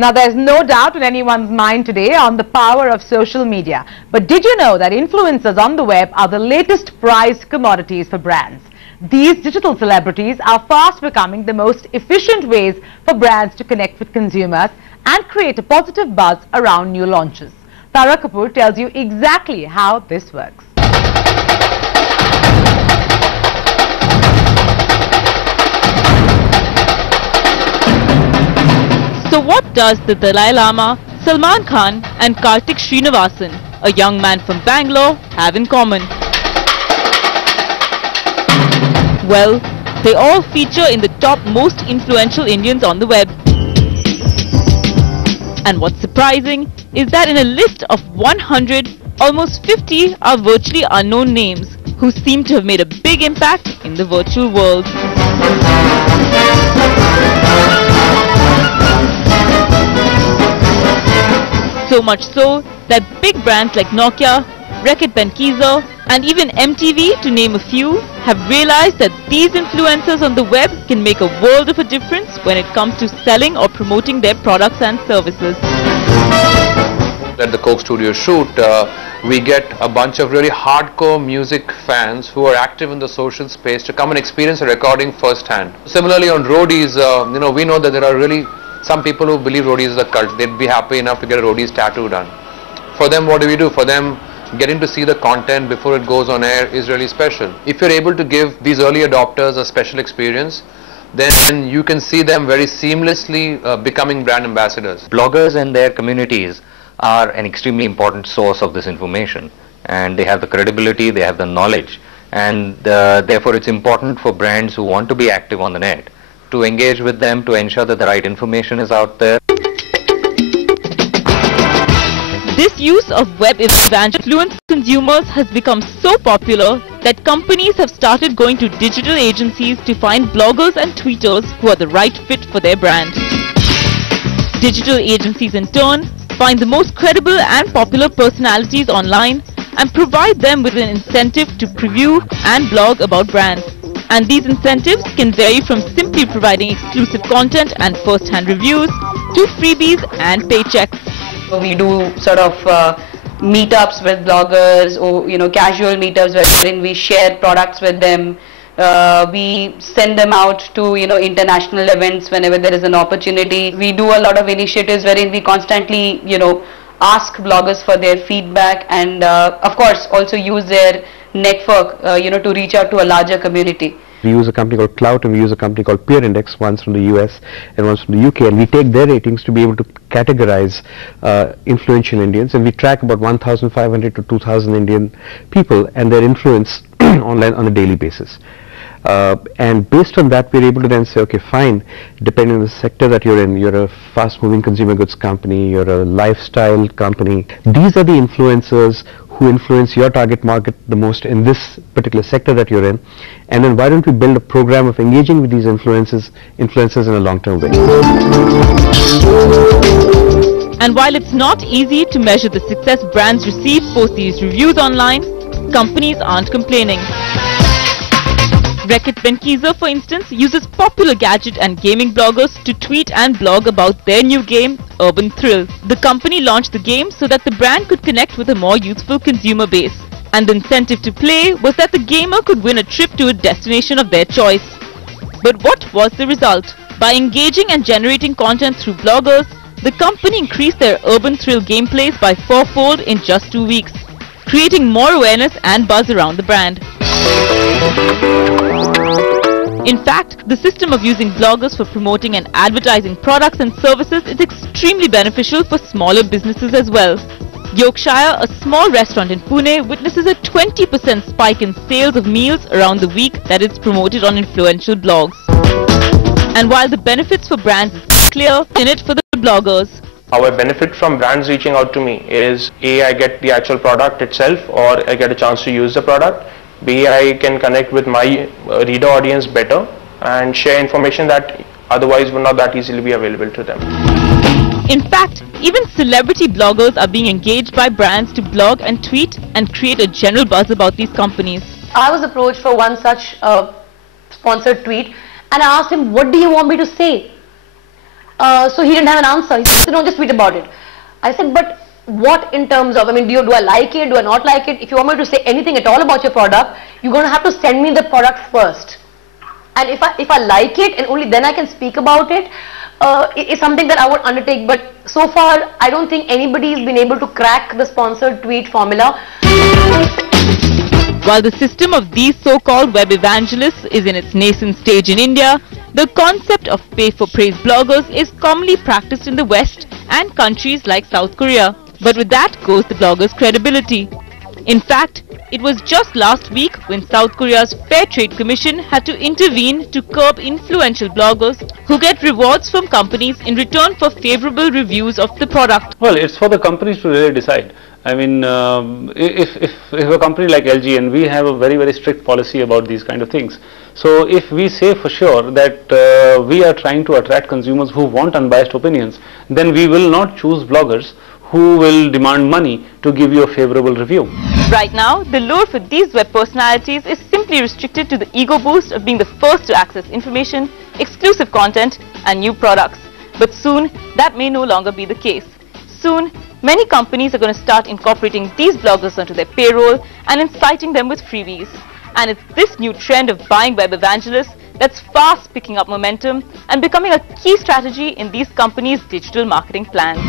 Now, there's no doubt in anyone's mind today on the power of social media. But did you know that influencers on the web are the latest prized commodities for brands? These digital celebrities are fast becoming the most efficient ways for brands to connect with consumers and create a positive buzz around new launches. Tara Kapoor tells you exactly how this works. So what does the Dalai Lama, Salman Khan and Kartik Srinivasan, a young man from Bangalore, have in common? Well, they all feature in the top most influential Indians on the web. And what's surprising is that in a list of 100, almost 50 are virtually unknown names who seem to have made a big impact in the virtual world. So much so that big brands like Nokia, Reckitt Benckiser and even MTV, to name a few, have realized that these influencers on the web can make a world of a difference when it comes to selling or promoting their products and services. At the Coke Studio shoot, we get a bunch of really hardcore music fans who are active in the social space to come and experience a recording firsthand. Similarly on roadies, we know that there are really some people who believe roadies is a cult. They'd be happy enough to get a roadies tattoo done. For them, what do? For them, getting to see the content before it goes on air is really special. If you're able to give these early adopters a special experience, then you can see them very seamlessly becoming brand ambassadors. Bloggers and their communities are an extremely important source of this information, and they have the credibility, they have the knowledge, and therefore it's important for brands who want to be active on the net to engage with them to ensure that the right information is out there. This use of web influence consumers has become so popular that companies have started going to digital agencies to find bloggers and tweeters who are the right fit for their brand. Digital agencies in turn find the most credible and popular personalities online and provide them with an incentive to preview and blog about brands. And these incentives can vary from simply providing exclusive content and first-hand reviews to freebies and paychecks. We do sort of meetups with bloggers, or casual meetups wherein we share products with them. We send them out to international events whenever there is an opportunity. We do a lot of initiatives wherein we constantly ask bloggers for their feedback, and of course also use their network to reach out to a larger community. We use a company called Clout and we use a company called Peer Index, one's from the US and one's from the UK, and we take their ratings to be able to categorize influential Indians, and we track about 1,500 to 2,000 Indian people and their influence online on a daily basis. And based on that, we're able to then say, okay, fine, depending on the sector that you're in, you're a fast-moving consumer goods company, you're a lifestyle company, these are the influencers who influence your target market the most in this particular sector that you're in, and then why don't we build a program of engaging with these influencers in a long-term way. And while it's not easy to measure the success brands receive post these reviews online, companies aren't complaining. Reckitt Benckiser, for instance, uses popular gadget and gaming bloggers to tweet and blog about their new game, Urban Thrill. The company launched the game so that the brand could connect with a more youthful consumer base. And the incentive to play was that the gamer could win a trip to a destination of their choice. But what was the result? By engaging and generating content through bloggers, the company increased their Urban Thrill gameplays by 4-fold in just 2 weeks, creating more awareness and buzz around the brand. In fact, the system of using bloggers for promoting and advertising products and services is extremely beneficial for smaller businesses as well. Yorkshire, a small restaurant in Pune, witnesses a 20% spike in sales of meals around the week that is promoted on influential blogs. And while the benefits for brands is clear, in it for the bloggers. Our benefit from brands reaching out to me is A, I get the actual product itself, or I get a chance to use the product. B, I can connect with my reader audience better and share information that otherwise would not that easily be available to them. In fact, even celebrity bloggers are being engaged by brands to blog and tweet and create a general buzz about these companies. I was approached for one such sponsored tweet, and I asked him, what do you want me to say? So he didn't have an answer. He said, no, just tweet about it. I said, but what in terms of, I mean, do I like it, do I not like it? If you want me to say anything at all about your product, you're going to have to send me the product first. And if I like it and only then I can speak about it, it's something that I would undertake. But so far, I don't think anybody's been able to crack the sponsored tweet formula. While the system of these so-called web evangelists is in its nascent stage in India, the concept of pay-for-praise bloggers is commonly practiced in the West and countries like South Korea. But with that goes the bloggers' credibility. In fact, it was just last week when South Korea's Fair Trade Commission had to intervene to curb influential bloggers who get rewards from companies in return for favorable reviews of the product. Well, it's for the companies to really decide. I mean, if a company like LG, and we have a very strict policy about these kind of things. So if we say for sure that we are trying to attract consumers who want unbiased opinions, then we will not choose bloggers who will demand money to give you a favorable review. Right now, the lure for these web personalities is simply restricted to the ego boost of being the first to access information, exclusive content and new products. But soon, that may no longer be the case. Soon, many companies are going to start incorporating these bloggers onto their payroll and inciting them with freebies. And it's this new trend of buying web evangelists that's fast picking up momentum and becoming a key strategy in these companies' digital marketing plans.